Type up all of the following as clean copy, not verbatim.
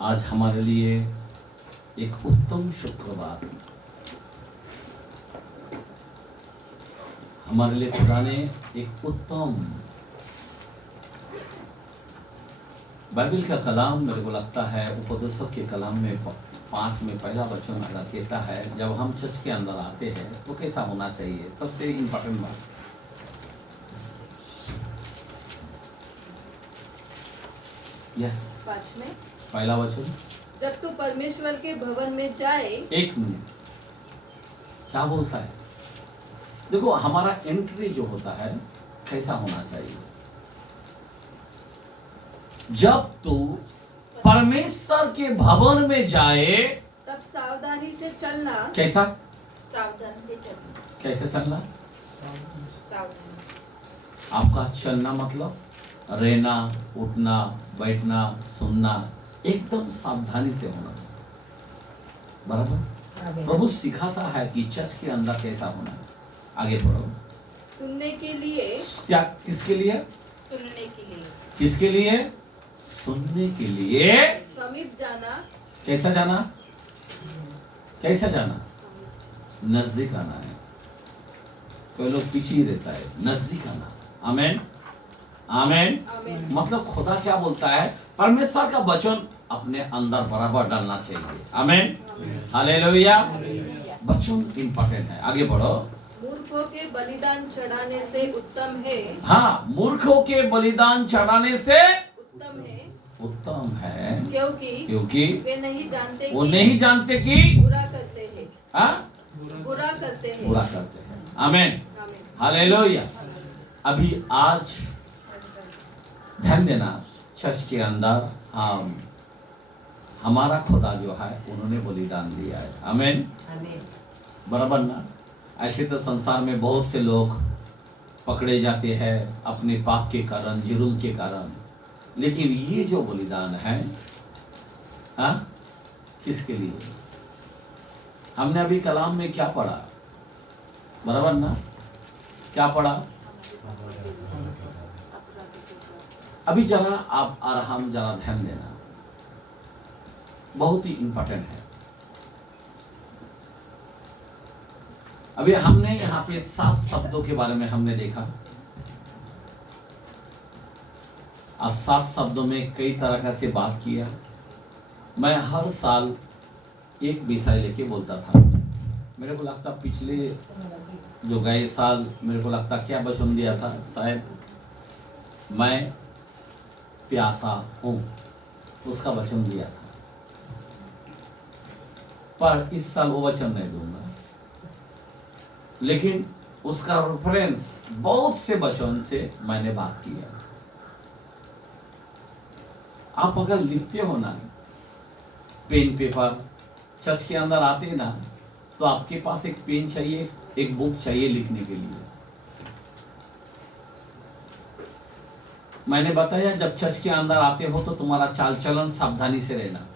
आज हमारे लिए एक उत्तम शुक्रवार, हमारे लिए खुदा ने एक उत्तम बाइबल का कलाम, मेरे को लगता है उपदेशक के कलाम में 5 में पहला वचन अगर कहता है जब हम चर्च के अंदर आते हैं तो कैसा होना चाहिए। सबसे इम्पोर्टेंट बात, यस 5 में पहला वचन, जब तू परमेश्वर के भवन में जाए। 1 मिनट, क्या बोलता है? देखो हमारा एंट्री जो होता है कैसा होना चाहिए। जब तू परमेश्वर के भवन में जाए तब सावधानी से चलना। कैसा? सावधानी से चलना। कैसे चलना? सावधानी। आपका चलना मतलब रहना, उठना, बैठना, सुनना एकदम सावधानी से होना, बराबर। प्रभु सिखाता है कि चर्च के अंदर कैसा होना है। आगे पढ़ो। सुनने के लिए। क्या? किसके लिए? सुनने के लिए। किसके लिए? सुनने के लिए। समीप जाना। कैसा जाना? कैसा जाना? नजदीक आना है। कोई लोग पीछे ही रहता है, नजदीक आना। आमेन, आमेन। आमेन। मतलब खुदा क्या बोलता है? परमेश्वर का वचन अपने अंदर बराबर डालना चाहिए। आमेन, हालेलुया। वचन इंपॉर्टेंट है। आगे बढ़ो। मूर्खों के बलिदान चढ़ाने से उत्तम है। हाँ, मूर्खों के बलिदान चढ़ाने से उत्तम है। उत्तम है, क्योंकि वे नहीं जानते वो नहीं जानते कि बुरा करते हैं। हाँ, बुरा करते हैं। बुरा करते हैं। आमेन, आमीन। हालेलुया। अभी आज ध्यान देना, चर्च के अंदर हम हमारा खुदा जो है उन्होंने बलिदान दिया है। आमेन, बराबर ना। ऐसे तो संसार में बहुत से लोग पकड़े जाते हैं अपने पाप के कारण, जुर्म के कारण, लेकिन ये जो बलिदान है, हाँ, किसके लिए? हमने अभी कलाम में क्या पढ़ा, बराबर ना? क्या पढ़ा? अभी जरा आप और हम जरा ध्यान देना, बहुत ही इंपॉर्टेंट है। अभी हमने यहाँ पे 7 शब्दों के बारे में हमने देखा। आज 7 शब्दों में कई तरह का से बात किया। मैं हर साल एक विषय लेके बोलता था। मेरे को लगता पिछले जो गए साल मेरे को लगता क्या वचन दिया था, शायद मैं प्यासा हूँ, उसका वचन दिया था। पर इस साल वो वचन नहीं दूंगा, लेकिन उसका रेफरेंस बहुत से वचन से मैंने बात किया। आप अगर लिखते हो ना, पेन पेपर, चर्च के अंदर आते ना, तो आपके पास एक पेन चाहिए, एक बुक चाहिए लिखने के लिए। मैंने बताया जब चर्च के अंदर आते हो तो तुम्हारा चाल चलन सावधानी से रहना।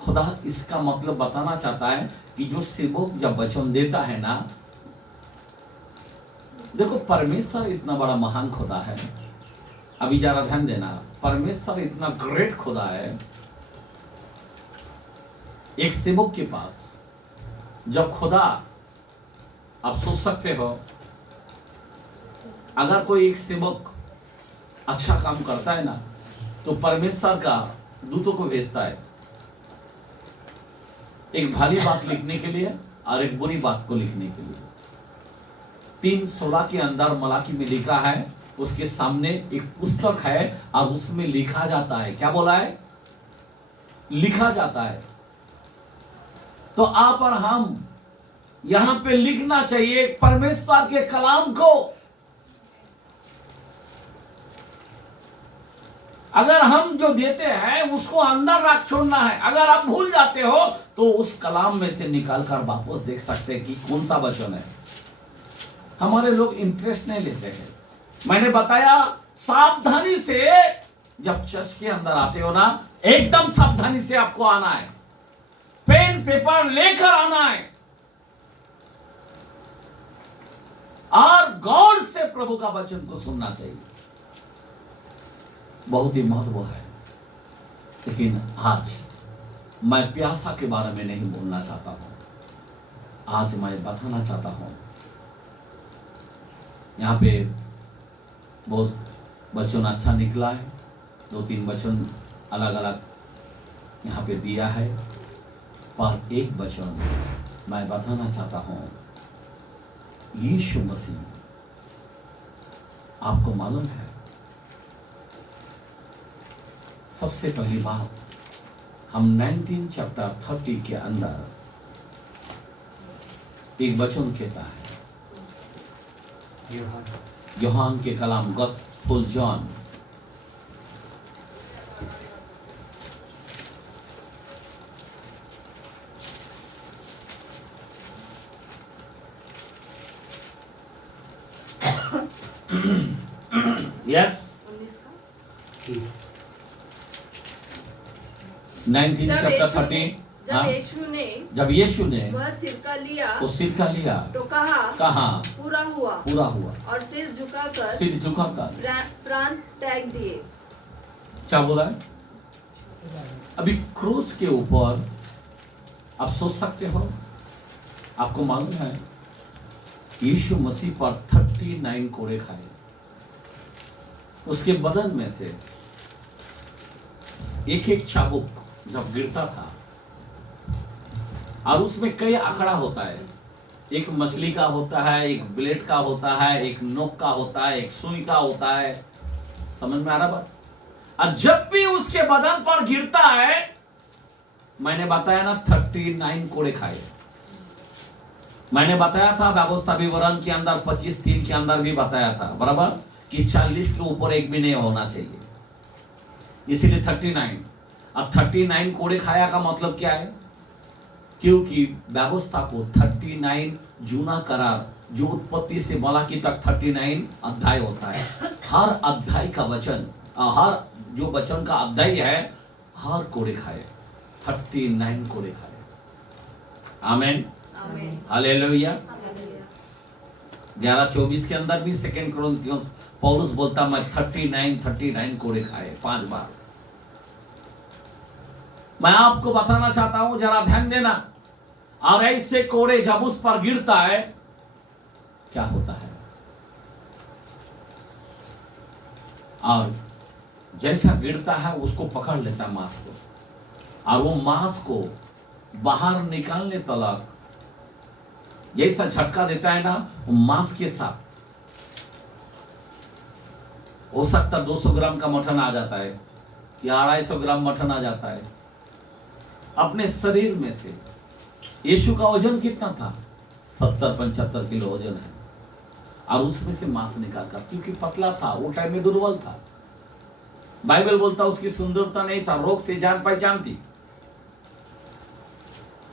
खुदा इसका मतलब बताना चाहता है कि जो सेवक जब वचन देता है ना, देखो परमेश्वर इतना बड़ा महान खुदा है। अभी जरा ध्यान देना, परमेश्वर इतना ग्रेट खुदा है। एक सेवक के पास जब खुदा, आप सोच सकते हो अगर कोई एक सेवक अच्छा काम करता है ना, तो परमेश्वर का दूतों को भेजता है एक भली बात लिखने के लिए और एक बुरी बात को लिखने के लिए। 3:16 के अंदर मलाकी में लिखा है, उसके सामने एक पुस्तक है और उसमें लिखा जाता है। क्या बोला है? लिखा जाता है। तो आप और हम यहां पे लिखना चाहिए परमेश्वर के कलाम को। अगर हम जो देते हैं उसको अंदर रख छोड़ना है। अगर आप भूल जाते हो तो उस कलाम में से निकाल कर वापस देख सकते हैं कि कौन सा वचन है। हमारे लोग इंटरेस्ट नहीं लेते हैं। मैंने बताया सावधानी से जब चर्च के अंदर आते हो ना, एकदम सावधानी से आपको आना है, पेन पेपर लेकर आना है और गौर से प्रभु का वचन को सुनना चाहिए। बहुत ही महत्व है। लेकिन आज मैं प्यासा के बारे में नहीं बोलना चाहता हूं। आज मैं बताना चाहता हूं, यहाँ पे बहुत वचन अच्छा निकला है, 2-3 वचन अलग अलग यहाँ पे दिया है, पर एक वचन मैं बताना चाहता हूं। यीशु मसीह, आपको मालूम है, सबसे पहली बात हम 19 चैप्टर 30 के अंदर एक वचन कहता है, यूहन्ना के कलाम गॉस्पेल जॉन यस 19 चैप्टर 30। जब यीशु ने वह सिरका लिया वो सिरका लिया तो कहा पूरा हुआ और सिर झुकाकर प्राण त्याग दिए। क्या बोला है? अभी क्रूस के ऊपर आप सोच सकते हो, आपको मालूम है यीशु मसीह पर 39 कोड़े खाए। उसके बदन में से एक एक चाबुक जब गिरता था, और उसमें कई आंकड़ा होता है, एक मछली का होता है, एक ब्लेड का होता है, एक नोक का होता है, एक सुई का होता है। समझ में आ रहा बात? और जब भी उसके बदन पर गिरता है, मैंने बताया ना 39 कोड़े खाए। मैंने बताया था व्यवस्था विवरण के अंदर 25:3 के अंदर भी बताया था बराबर कि 40 के ऊपर एक भी नहीं होना चाहिए, इसीलिए 39। अब 39 कोड़े खाया का मतलब क्या है? क्योंकि व्यवस्था को 39 जूना करार, जो उत्पत्ति से मलाकी तक 39 अध्याय होता है। हर अध्याय का वचन, हर जो वचन का अध्याय है, हर कोड़े खाए, 39 कोड़े खाए। आमेन, हालेलुया। 11:24 के अंदर भी 2 कोरिन्थियंस पौलुस बोलता, मैं 39 कोड़े खाए 5 बार। मैं आपको बताना चाहता हूं, जरा ध्यान देना। और ऐसे कोड़े जब उस पर गिरता है, क्या होता है? और जैसा गिरता है उसको पकड़ लेता है मांस को, और वो मांस को बाहर निकालने तक जैसा झटका देता है ना, वो मांस के साथ हो सकता 200 ग्राम का मटन आ जाता है या 250 ग्राम मटन आ जाता है अपने शरीर में से। यीशु का वजन कितना था? 70-75 किलो वजन है, और उसमें से मांस निकाल कर, क्योंकि पतला था, वो टाइम में दुर्बल था। बाइबल बोलता उसकी सुंदरता नहीं था, रोग से जान पहचान थी।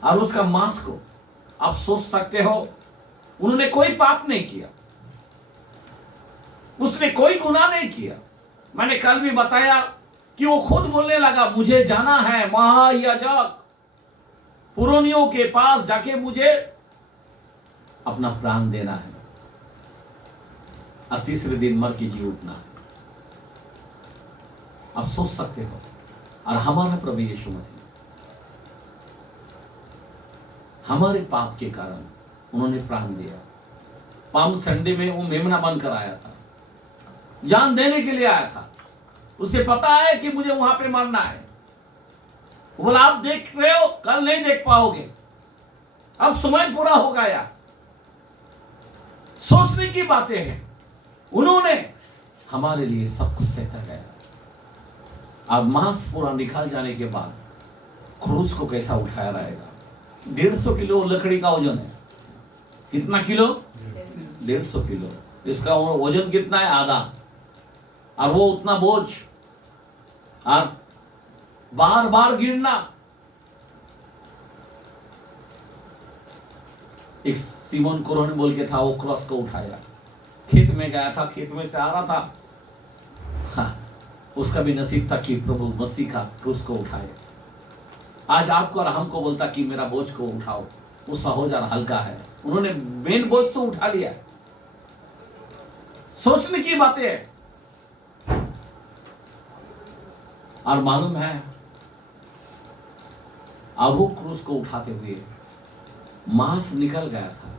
और उसका मांस को आप सोच सकते हो, उन्होंने कोई पाप नहीं किया, उसने कोई गुनाह नहीं किया। मैंने कल भी बताया कि वो खुद बोलने लगा, मुझे जाना है महायाजक पुरोनियों के पास जाके मुझे अपना प्राण देना है, और तीसरे दिन मर के जी उठना है। आप सोच सकते हो। और हमारा प्रभु यीशु मसीह हमारे पाप के कारण उन्होंने प्राण दिया। पाम संडे में वो मेमना बनकर आया था, जान देने के लिए आया था। उसे पता है कि मुझे वहां पे मरना है। वो बोला, आप देख रहे हो, कल नहीं देख पाओगे, अब समय पूरा हो गया। सोचने की बातें हैं। उन्होंने हमारे लिए सब कुछ सहता गया। अब मांस पूरा निकाल जाने के बाद क्रूस को कैसा उठाया रहेगा? 150 किलो लकड़ी का वजन है। कितना किलो? 150 किलो। इसका वजन कितना है? आधा। और वो उतना बोझ, और बार बार गिरना। एक सिमोन कुरोन बोल के था, वो क्रॉस को उठाया, खेत में गया था, खेत में से आ रहा था। हाँ, उसका भी नसीब था कि प्रभु मसीह का क्रूस को उठाए। आज आपको और हमको बोलता कि मेरा बोझ को उठाओ, वो सहज और हल्का है। उन्होंने मेन बोझ तो उठा लिया। सोचने की बातें है। और मालूम है अब वो क्रूस को उठाते हुए मांस निकल गया था।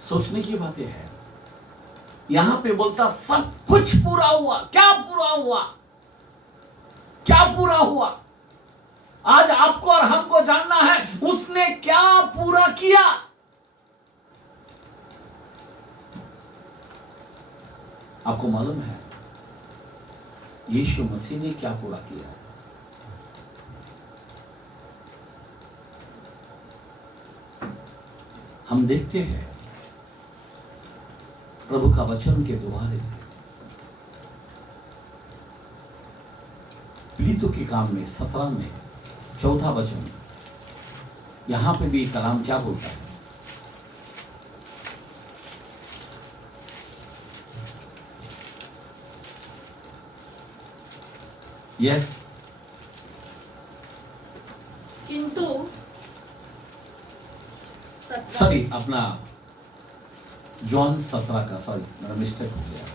सोचने की बातें है। यहां पे बोलता सब कुछ पूरा हुआ। क्या पूरा हुआ? क्या पूरा हुआ? आज आपको और हमको जानना है उसने क्या पूरा किया। आपको मालूम है यीशु मसीह ने क्या पूरा किया? हम देखते हैं प्रभु का वचन के द्वारे से फिलिप्पियों के काम में 17 में 4 वचन, यहां पे भी कलाम क्या बोलता है? यस, किंतु सॉरी, अपना जॉन 17 का, सॉरी मेरा मिस्टेक हो गया।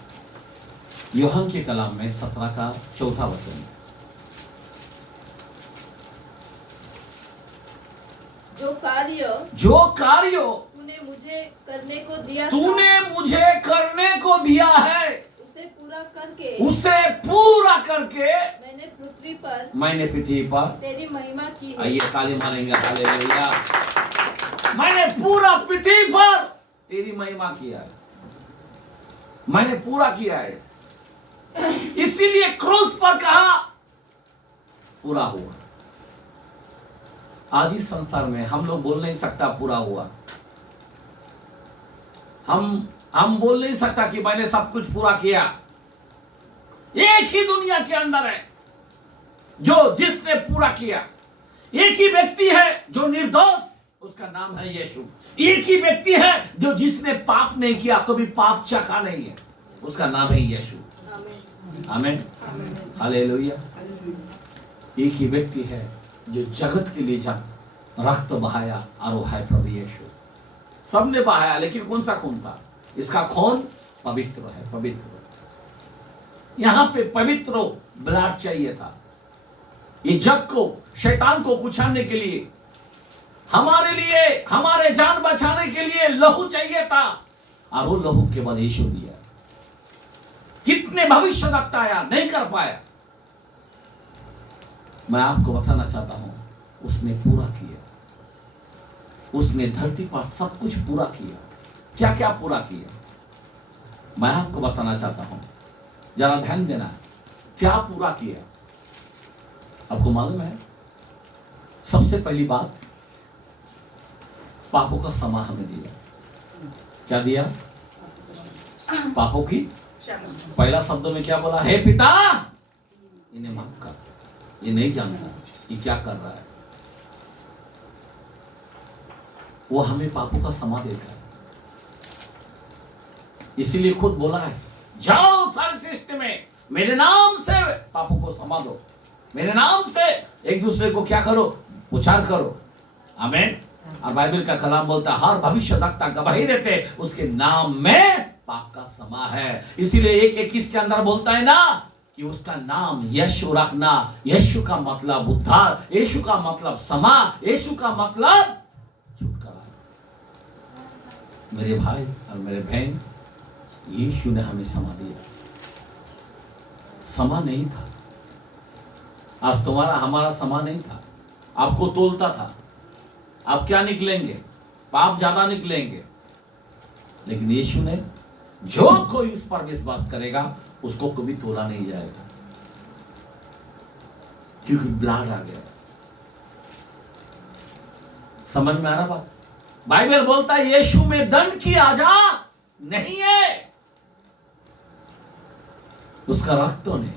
यूहन्ना के कलाम में 17 का 4 वचन, जो कार्य तूने मुझे करने को दिया तूने मुझे करने को दिया है उसे पूरा करके मैंने पृथ्वी पर तेरी महिमा की है। आइए ताली मारेंगे, हालेलुया। मैंने पूरा पृथ्वी पर तेरी महिमा किया है, मैंने पूरा किया है। इसीलिए क्रूस पर कहा पूरा हुआ। आदि संसार में हम लोग बोल नहीं सकता पूरा हुआ। हम बोल नहीं सकता कि मैंने सब कुछ पूरा किया। एक ही दुनिया के अंदर है जो जिसने पूरा किया। एक ही व्यक्ति है जो निर्दोष, उसका नाम है यीशु। एक ही व्यक्ति है जो जिसने पाप नहीं किया, कभी पाप चखा नहीं है, उसका नाम है यीशु। आमीन, हालेलुया। एक ही व्यक्ति है जो जगत के लिए जब रक्त बहाया और वो है प्रभु यीशु। सबने बहाया, लेकिन कौन सा खून था? इसका खून पवित्र है, पवित्र। यहां पे पवित्र ब्लड चाहिए था। ये जग को, शैतान को कुचलने के लिए, हमारे लिए, हमारे जान बचाने के लिए लहू चाहिए था, और वो लहू के बाद यीशु दिया। कितने भविष्यवक्ता आया, नहीं कर पाया। मैं आपको बताना चाहता हूं उसने पूरा किया। उसने धरती पर सब कुछ पूरा किया। क्या क्या पूरा किया मैं आपको बताना चाहता हूं, जरा ध्यान देना। क्या पूरा किया आपको मालूम है? सबसे पहली बात, पापों का क्षमा हमें दिया। क्या दिया? पापों की। पहला शब्द में क्या बोला? हे पिता, इन्हें माफ कर, ये नहीं जानता ये क्या कर रहा है। वो हमें पापों का क्षमा देता है। इसीलिए खुद बोला है, जाओ सर्वश्रेष्ठ में मेरे नाम से पापों को क्षमा दो। मेरे नाम से एक दूसरे को क्या करो? उच्चार करो। आमीन। और बाइबल का कलाम बोलता है हर भविष्यवक्ता गवाही देते उसके नाम में पाप का क्षमा है। इसीलिए 1:21 के अंदर बोलता है ना कि उसका नाम यीशु रखना। यीशु का मतलब उद्धार, यीशु का मतलब क्षमा, यीशु का मतलब छुटकारा। मेरे भाई और मेरे बहन, यीशु ने हमें क्षमा दिया। क्षमा नहीं था, आज तुम्हारा हमारा क्षमा नहीं था। आपको तोलता था, आप क्या निकलेंगे? पाप ज्यादा निकलेंगे। लेकिन यीशु ने, जो कोई उस पर विश्वास करेगा उसको कभी तोला नहीं जाएगा, क्योंकि ब्लड आ गया। समझ में आ रहा बात? बाइबल बोलता है यीशु में दंड की आजा नहीं है, उसका रक्तों ने।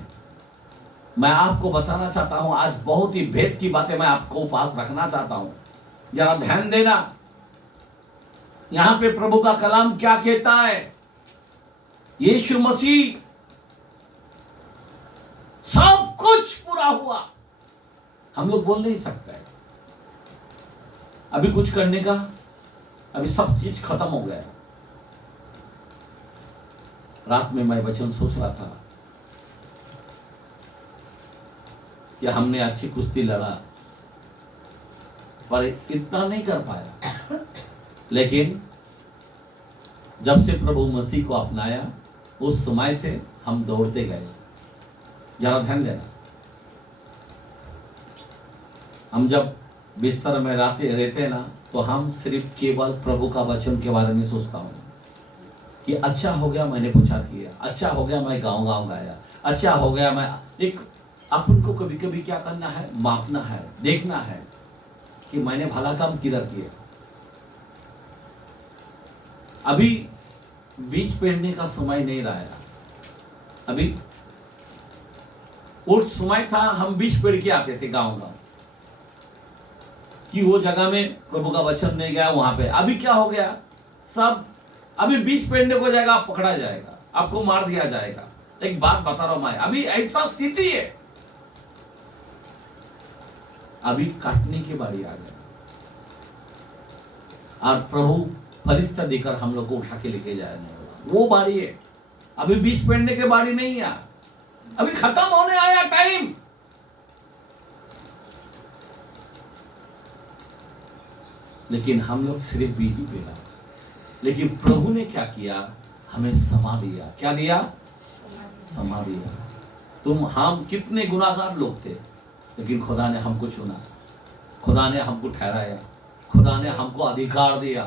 मैं आपको बताना चाहता हूं, आज बहुत ही भेद की बातें मैं आपको पास रखना चाहता हूं, जरा ध्यान देना। यहां पे प्रभु का कलाम क्या कहता है? यीशु मसीह, सब कुछ पूरा हुआ। हम लोग बोल नहीं सकते अभी कुछ करने का, अभी सब चीज खत्म हो गया। रात में मैं वचन सोच रहा था, कि हमने अच्छी कुश्ती लड़ा, पर इतना नहीं कर पाया। लेकिन जब से प्रभु मसीह को अपनाया, उस समय से हम दौड़ते गए। जरा ध्यान देना, हम जब बिस्तर में रहते ना, तो हम सिर्फ केवल प्रभु का वचन के बारे में सोचता हूँ कि अच्छा हो गया मैंने प्रचार किया, अच्छा हो गया मैं गाँव गाँव गाया, अच्छा हो गया मैं। एक अपन को कभी कभी क्या करना है, मापना है, देखना है कि मैंने भला काम किधर किया। अभी बीज पेरने का समय नहीं रहा है। अभी उस समय था हम बीज पेड़ के आते थे गांव गांव, कि वो जगह में प्रभु का वचन नहीं गया वहां पे। अभी क्या हो गया, सब अभी बीज पेड़ने को जाएगा, आप पकड़ा जाएगा, आपको मार दिया जाएगा। एक बात बता रहा हूं मैं, अभी ऐसा स्थिति है। अभी काटने की बारी आ गई, और प्रभु फरिश्ता देकर हम लोग को उठा के लेके जाने वाला वो बारी है। अभी बीज पेड़ने के बारी नहीं है, अभी खत्म होने आया टाइम। लेकिन हम लोग सिर्फ बीज ही पेड़ा, लेकिन प्रभु ने क्या किया, हमें समा दिया। क्या दिया? समा दिया। हम कितने गुनाहगार लोग थे, लेकिन खुदा ने हमको चुना, खुदा ने हमको ठहराया, खुदा ने हमको अधिकार दिया,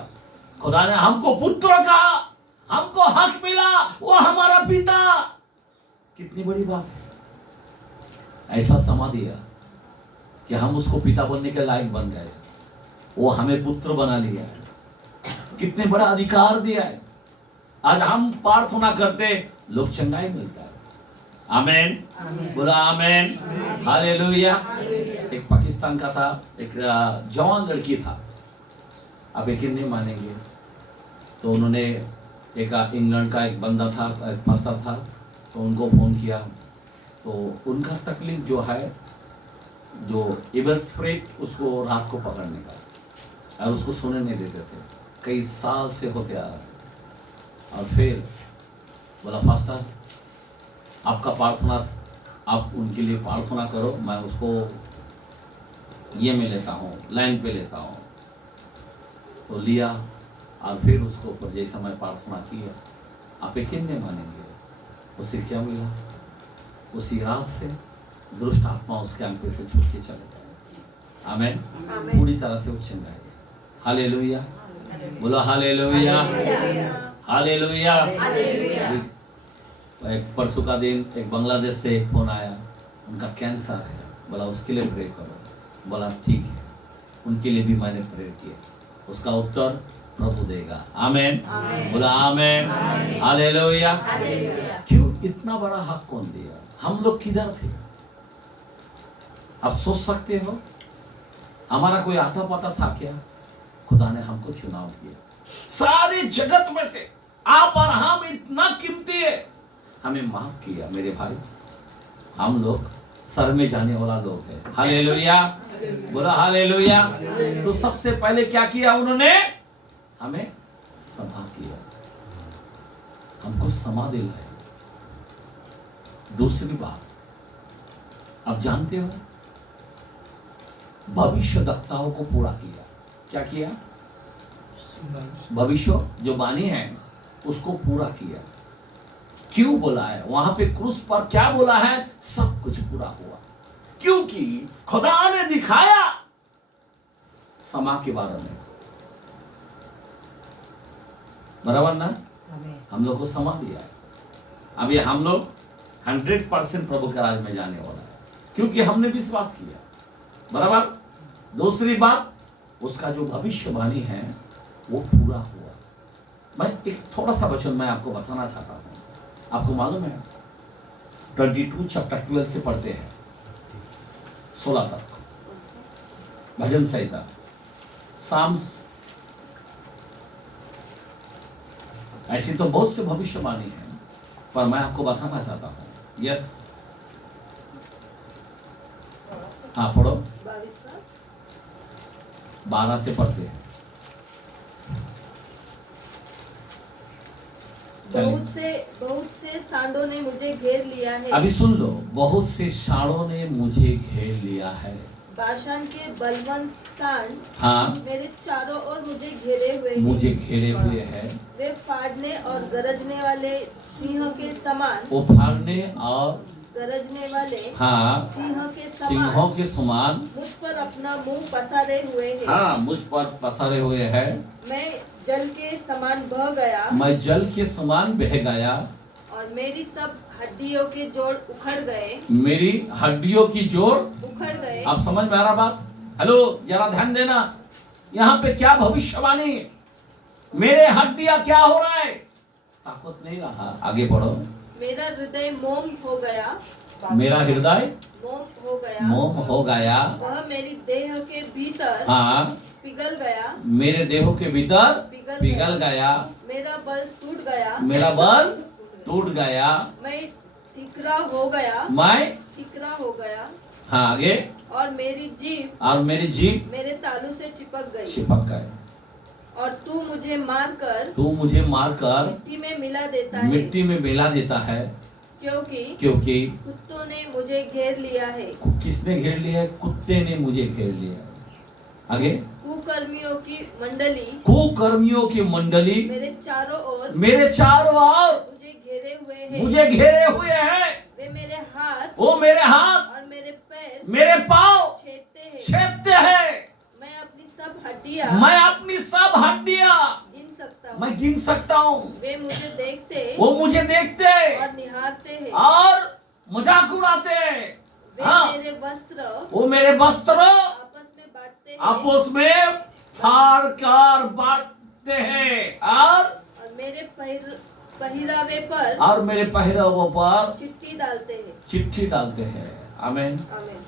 खुदा ने हमको पुत्र कहा, हमको हक मिला, वो हमारा पिता। कितनी बड़ी बात है। ऐसा समा दिया कि हम उसको पिता बनने के लायक बन गए, वो हमें पुत्र बना लिया है। कितने बड़ा अधिकार दिया है। आज हम प्रार्थना करते, लोग चंगाई मिलता है। आमेन, बोला आमेन, हालेलुया। एक पाकिस्तान का था, एक जवान लड़की था, आप यकीन नहीं मानेंगे। तो उन्होंने एक इंग्लैंड का एक बंदा था, एक पास्टर था, तो उनको फोन किया। तो उनका तकलीफ जो है, जो इवल स्पिरिट उसको रात को पकड़ने का, और उसको सोने नहीं देते थे, कई साल से होते आ रहा है। और फिर बोला पास्टर आपका प्रार्थना, आप उनके लिए प्रार्थना करो, मैं उसको ये में लेता हूँ, लाइन पे लेता हूँ। तो लिया, और फिर उसको पर जैसा मैं प्रार्थना किया, आप यकीन नहीं मानेंगे उससे क्या मिला। उसी रात से दुष्ट आत्मा उसके अंक से छूट के चले गए। आमेन, पूरी तरह से वो चंगा है। हालेलुया, बोलो हालेलुया, हालेलुया। एक परसों का दिन एक बांग्लादेश से एक फोन आया, उनका कैंसर है, बोला उसके लिए प्रे करो। बोला ठीक है, उनके लिए भी मैंने प्रे किया, उसका उत्तर प्रभु देगा। आमेन, बोला आमेन, हालेलुया। क्यों? इतना बड़ा हक कौन दिया? हम लोग किधर थे? आप सोच सकते हो, हमारा कोई आता पता था क्या? खुदा ने हमको चुनाव किया। सारे जगत में से आप और हम इतना कीमती है, हमें माफ किया। मेरे भाई, हम लोग सर में जाने वाला लोग है। हालेलुया, बोला हालेलुया। तो सबसे पहले क्या किया उन्होंने? हमें समा किया, हमको समा दिलाया। दूसरी बात, आप जानते हो, भविष्यद्वक्ताओं को पूरा किया। क्या किया? भविष्य जो बानी है उसको पूरा किया। क्यों बोला है? वहां पे क्रूस पर क्या बोला है? सब कुछ पूरा हुआ, क्योंकि खुदा ने दिखाया समा के बारे में। बराबर ना? हम लोग को समा दिया है। अभी हम लोग 100% प्रभु के राज में जाने वाला है, क्योंकि हमने विश्वास किया। बराबर। दूसरी बात, उसका जो भविष्यवाणी है वो पूरा हुआ। मैं एक थोड़ा सा वचन मैं आपको बताना चाहता हूं। आपको मालूम है 22 चैप्टर 12 से पढ़ते हैं 16 तक, भजन संहिता, साम्स, ऐसी तो बहुत से भविष्यवाणी है, पर मैं आपको बताना चाहता हूं। यस, हाँ पढ़ो, 12 से पढ़ते हैं। बहुत से सांडों ने मुझे घेर लिया है। अभी सुन लो, बहुत से सांडों ने मुझे घेर लिया है। बाशान के बलवंत सांड हाँ, मेरे चारों ओर मुझे घेरे हुए हैं। मुझे घेरे हुए हैं। वे फाड़ने और गरजने वाले सिंह के समान, वो फाड़ने और गरजने वाले हाँ सिंहों के समान मुझ पर अपना मुंह पसारे हुए हैं। हाँ, मुझ पर पसारे हुए हैं। मैं जल के समान बह गया, मैं जल के समान बह गया, और मेरी सब हड्डियों के जोड़ उखड़ गए। मेरी हड्डियों की जोड़ उखड़ गए। आप समझ में आ रहा बात? हेलो, जरा ध्यान देना, यहाँ पे क्या भविष्यवाणी है? मेरे हड्डियां क्या हो रहा है? ताकत नहीं रहा। आगे बढ़ो। मेरा हृदय मोम हो गया, मेरा हृदय मोम हो गया, वह मेरी देह के भीतर हाँ, पिघल गया, मेरे देह के भीतर पिघल गया, मेरा बल टूट गया, मेरा बल टूट गया, मैं ठिकरा हो गया, मैं ठिकरा हो गया, हाँ आगे, और मेरी जीभ मेरे तालू से चिपक गई। और तू मुझे मारकर मिट्टी में मिला देता है, क्योंकि कुत्तों ने मुझे घेर लिया है। किसने घेर लिया है? कुत्ते ने मुझे घेर लिया है। आगे, कुकर्मियों की मंडली मेरे चारों ओर मुझे घेरे हुए हैं। वे मेरे हाथ और मेरे पाँव छेदते हैं। मैं अपनी सब हड्डियां मैं गिन सकता हूँ। वे मुझे देखते और मजाक उड़ाते हैं। हाँ, वो मेरे वस्त्र आपस में फाड़ कर बांटते हैं, और मेरे पहरावे पर चिट्ठी डालते हैं। आमीन,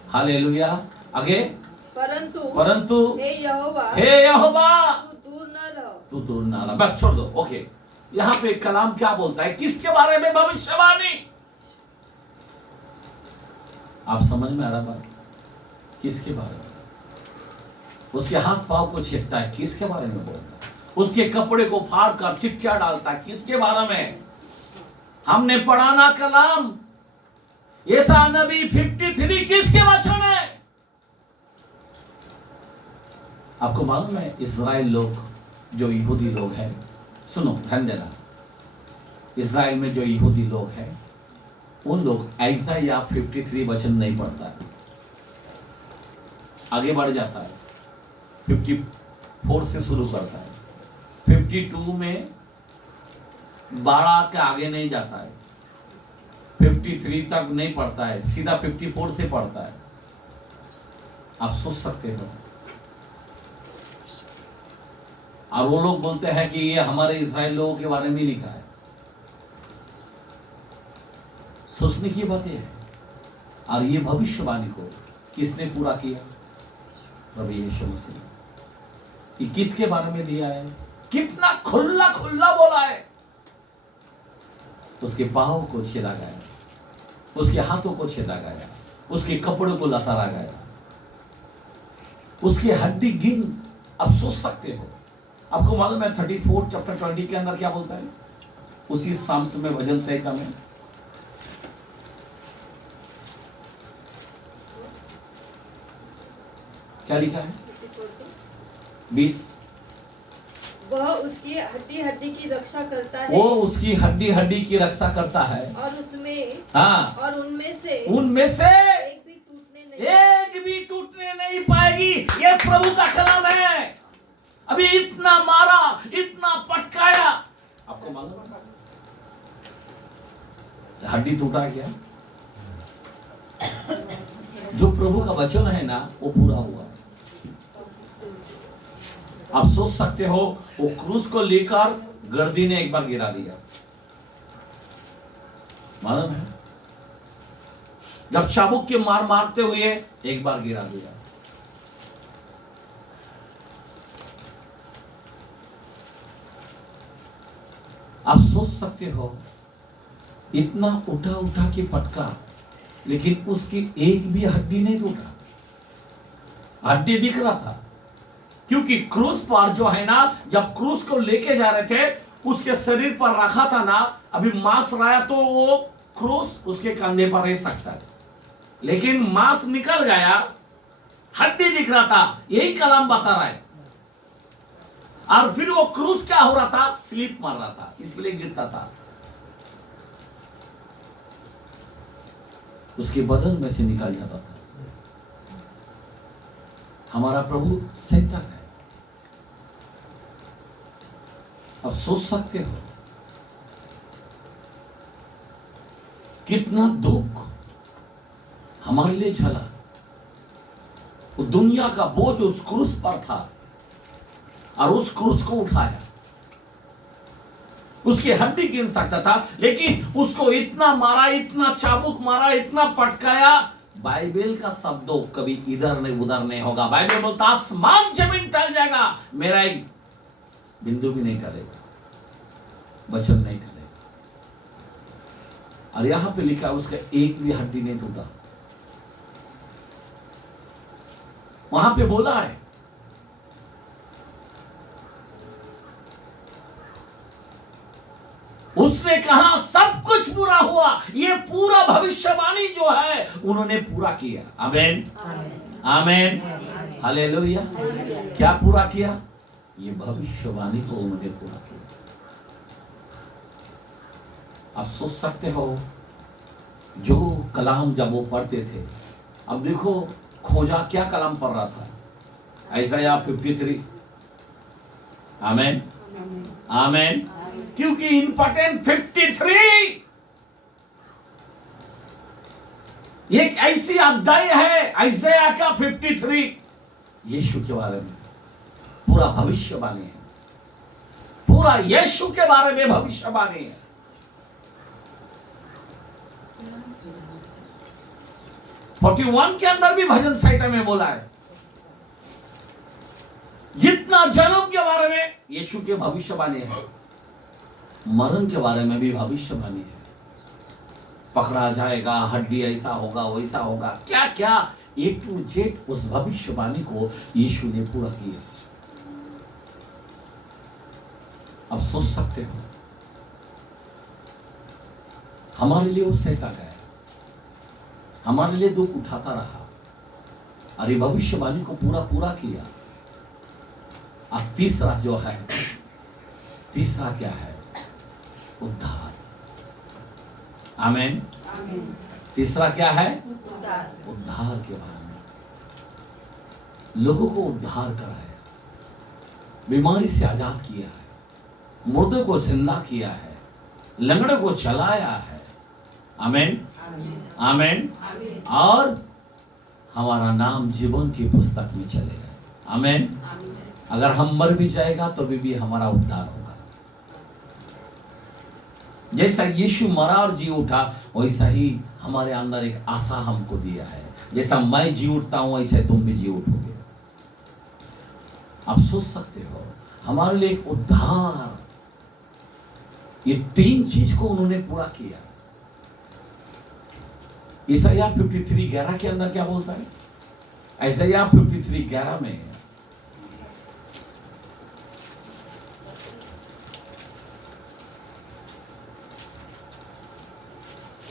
हालेलुया। आगे, परंतु हे यहोवा तू दूर ना रह। बस छोड़ दो। ओके, यहाँ पे कलाम क्या बोलता है? किसके बारे में भविष्यवाणी? आप समझ में आ रहा बात? किसके बारे में? उसके हाथ पांव को छेदता है, किसके बारे में बोलता है? उसके कपड़े को फाड़ कर चिट्ठियां डालता है, किसके बारे में? हमने पढ़ा ना कलाम, यशायाह नबी 53 किसके वचन है? आपको मालूम है, इजराइल लोग, जो यहूदी लोग हैं, सुनो ध्यान देना, इजराइल में जो यहूदी लोग हैं, उन लोग यशायाह 53 वचन नहीं पढ़ता है, आगे बढ़ जाता है, 54 से शुरू करता है, 52 में 12 के आगे नहीं जाता है, 53 तक नहीं पढ़ता है, सीधा 54 से पढ़ता है। आप सोच सकते हो। और वो लोग बोलते हैं कि ये हमारे इस्राएल लोगों के बारे में लिखा है। सोचने की बात है। और ये भविष्यवाणी को किसने पूरा किया? प्रभु यीशु मसीह। कि किसके बारे में दिया है? कितना खुला खुला बोला है। उसके पाँव को छेदा गया, उसके हाथों को छेदा गया, उसके कपड़ों को लताड़ा गया, उसकी हड्डी गिन। आप सोच सकते हो। आपको मालूम है 34 चैप्टर 20 के अंदर क्या बोलता है? उसी साम्स में, भजन संहिता में, क्या लिखा है? 20। वह उसकी हड्डी हड्डी की रक्षा करता है। वो उसकी हड्डी हड्डी की रक्षा करता है। और उसमें, हाँ, और उनमें से एक भी टूटने नहीं पाएगी। ये प्रभु का कलाम है। अभी इतना मारा, इतना पटकाया, आपको मालूम है हड्डी टूटा क्या? जो प्रभु का वचन है ना, वो पूरा हुआ। आप सोच सकते हो, वो क्रूस को लेकर गर्दी ने एक बार गिरा दिया, मालूम है? जब चाबुक के मार मारते हुए एक बार गिरा दिया। आप सोच सकते हो, इतना उठा उठा के पटका, लेकिन उसकी एक भी हड्डी नहीं टूटा। हड्डी दिख रहा था, क्योंकि क्रूस पर जो है ना, जब क्रूस को लेके जा रहे थे, उसके शरीर पर रखा था ना, अभी मांस रहा तो वो क्रूस उसके कंधे पर रह सकता है, लेकिन मांस निकल गया, हड्डी दिख रहा था, यही कलाम बता रहा है। और फिर वो क्रूस क्या हो रहा था, स्लिप मार रहा था, इसलिए गिरता था। उसके बदन में से निकल जाता था। हमारा प्रभु सैतान है। अब सोच सकते हो कितना दुख हमारे लिए झला। वो दुनिया का बोझ उस क्रूस पर था और उस क्रूस को उठाया। उसकी हड्डी गिन सकता था, लेकिन उसको इतना मारा, इतना चाबुक मारा, इतना पटकाया। बाइबल का शब्दों कभी इधर नहीं उधर नहीं होगा। बाइबल बोलता आसमान जमीन टल जाएगा, मेरा एक बिंदु भी नहीं टलेगा, वचन नहीं टलेगा। और यहां पे लिखा उसका एक भी हड्डी नहीं टूटा। वहां पे बोला है उसने कहा सब कुछ पूरा हुआ। ये पूरा भविष्यवाणी जो है उन्होंने पूरा किया। आमीन आमीन हालेलुया। क्या पूरा किया? ये भविष्यवाणी को उन्होंने पूरा किया। आप सोच सकते हो जो कलाम जब वो पढ़ते थे, अब देखो खोजा क्या कलाम पढ़ रहा था, आइज़ाया 53। आमीन आमीन। क्योंकि इंपॉर्टेंट 53 एक ऐसी अध्याय है, आइज़ाया का 53 यीशु के बारे में पूरा भविष्यवाणी है। पूरा यीशु के बारे में भविष्यवाणी है। फोर्टी 41 के अंदर भी भजन संहिता में बोला है, जितना जन्म के बारे में यीशु के भविष्यवाणी है, मरण के बारे में भी भविष्यवाणी है। पकड़ा जाएगा, हड्डी ऐसा होगा वैसा होगा, क्या क्या A to Z उस भविष्यवाणी को यीशु ने पूरा किया। अब सोच सकते हो हमारे लिए वो सहता गया, हमारे लिए दुख उठाता रहा, अरे भविष्यवाणी को पूरा किया। अब तीसरा जो है, तीसरा क्या है? उद्धार। आमीन। तीसरा क्या है? उद्धार के बारे में लोगों को उद्धार कराया, बीमारी से आजाद किया है, मुर्दों को जिंदा किया है, लंगड़ों को चलाया है। आमीन आमीन। और हमारा नाम जीवन की पुस्तक में चलेगा। आमीन। अगर हम मर भी जाएगा तो भी हमारा उद्धार होगा। जैसा यीशु मरा और जी उठा, वैसा ही हमारे अंदर एक आशा हमको दिया है। जैसा मैं जी उठता हूं वैसे तुम भी जी उठोगे। आप सोच सकते हो हमारे लिए एक उद्धार, ये तीन चीज को उन्होंने पूरा किया। ईसाया 53:11 के अंदर क्या बोलता है? ईसाया 53:11 में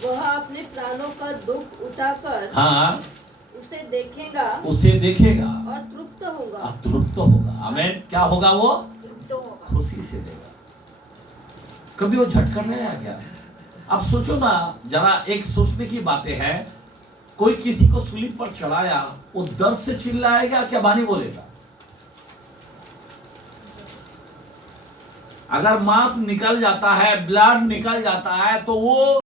वह अपने प्राणों का दुख उठाकर उसे देखेगा और तृप्त होगा। आमीन। क्या होगा? वो तृप्त होगा, खुशी से देगा। कभी वो झटकर नहीं आ गया। अब सोचो ना जरा, एक सोचने की बातें हैं, कोई किसी को सूली पर चढ़ाया, वो दर्द से चिल्लाएगा क्या बानी बोलेगा? अगर मांस निकल जाता है, ब्लड निकल जाता है, तो वो